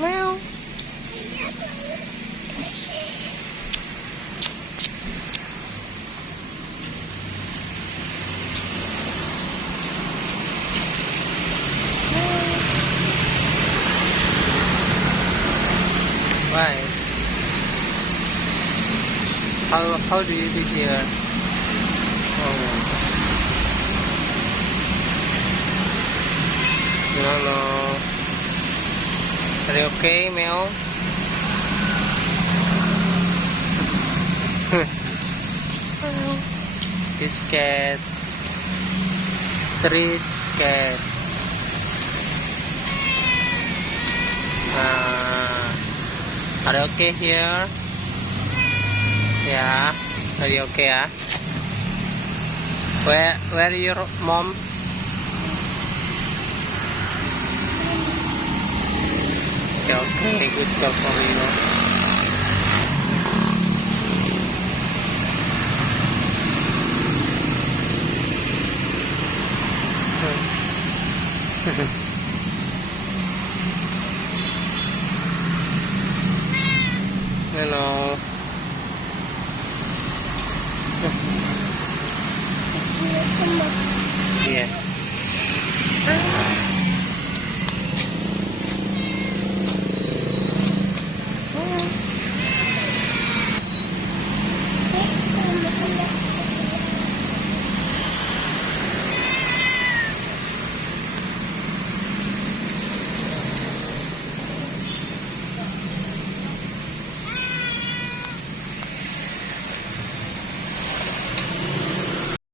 Meow. Why? How do you do here? Oh. No, no. Are you okay, Meow? This cat, street cat. Are you okay here? Yeah. Are you okay? Where your mom? Okay, good job for you. Hello. Yeah.